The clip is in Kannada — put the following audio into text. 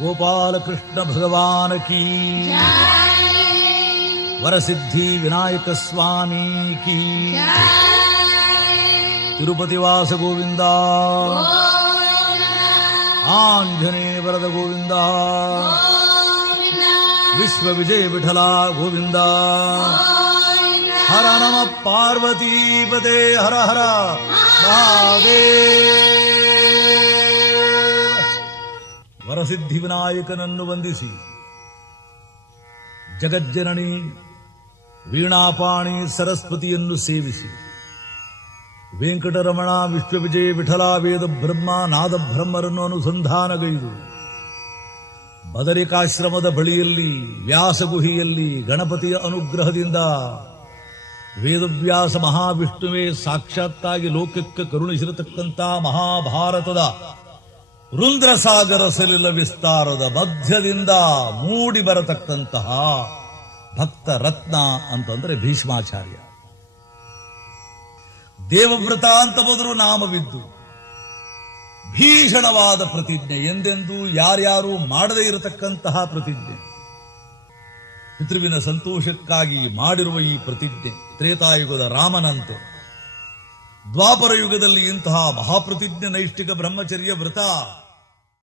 ಗೋಪಾಲ ಕೃಷ್ಣ ಭಗವಾನ ಕೀ, ವರಸಿದ್ಧಿ ವಿನಾಯಕ ಸ್ವಾಮಿ ಕೀ, ತಿರುಪತಿ ವಾಸ ಗೋವಿಂದ, ಆಂಜನೇಯ ವರದ ಗೋವಿಂದ, ವಿಶ್ವ ವಿಜಯ ವಿಠಲ ಗೋವಿಂದ. ಹರ ನಮ ಪಾರ್ವತೀಪದೇ ಹರ ಹರ ಮಹಾದೇವ. ವರಸಿದ್ಧಿ ವಿನಾಯಕನನ್ನು ವಂದಿಸಿ, ಜಗಜ್ಜನನಿ ವೀಣಾಪಾಣಿ ಸರಸ್ವತಿಯನ್ನು ಸೇವಿಸಿ, ವೆಂಕಟರಮಣ ವಿಶ್ವವಿಜಯ ವಿಠಲ ವೇದ ಬ್ರಹ್ಮ ನಾದ ಬ್ರಹ್ಮರನ್ನು ಅನುಸಂಧಾನಗೈದು, ಬದರಿಕಾಶ್ರಮದ ಬಳಿಯಲ್ಲಿ ವ್ಯಾಸಗುಹಿಯಲ್ಲಿ ಗಣಪತಿಯ ಅನುಗ್ರಹದಿಂದ ವೇದವ್ಯಾಸ ಮಹಾವಿಷ್ಣುವೇ ಸಾಕ್ಷಾತ್ತಾಗಿ ಲೋಕಕ್ಕೆ ಕರುಣಿಸಿರತಕ್ಕಂಥ ಮಹಾಭಾರತದ ರುಂದ್ರಸಾಗರ ಸಲಿಲ ವಿಸ್ತಾರದ ಮಧ್ಯದಿಂದ ಮೂಡಿ ಬರತಕ್ಕಂತಹ ಭಕ್ತ ರತ್ನ ಅಂತಂದ್ರೆ ಭೀಷ್ಮಾಚಾರ್ಯ. ದೇವವ್ರತ ಅಂತ ಮೊದಲು ನಾಮವಿದ್ದು ಭೀಷಣವಾದ ಪ್ರತಿಜ್ಞೆ, ಎಂದೆಂದೂ ಯಾರ್ಯಾರೂ ಮಾಡದೇ ಇರತಕ್ಕಂತಹ ಪ್ರತಿಜ್ಞೆ. ಪಿತೃವಿನ ಸಂತೋಷಕ್ಕಾಗಿ ಮಾಡಿರುವ ಈ ಪ್ರತಿಜ್ಞೆ ತ್ರೇತಾಯುಗದ ರಾಮನಂತೆ, ದ್ವಾಪರ ಯುಗದಲ್ಲಿ ಇಂತಹ ಮಹಾಪ್ರತಿಜ್ಞೆ ನೈಷ್ಠಿಕ ಬ್ರಹ್ಮಚರ್ಯ ವ್ರತ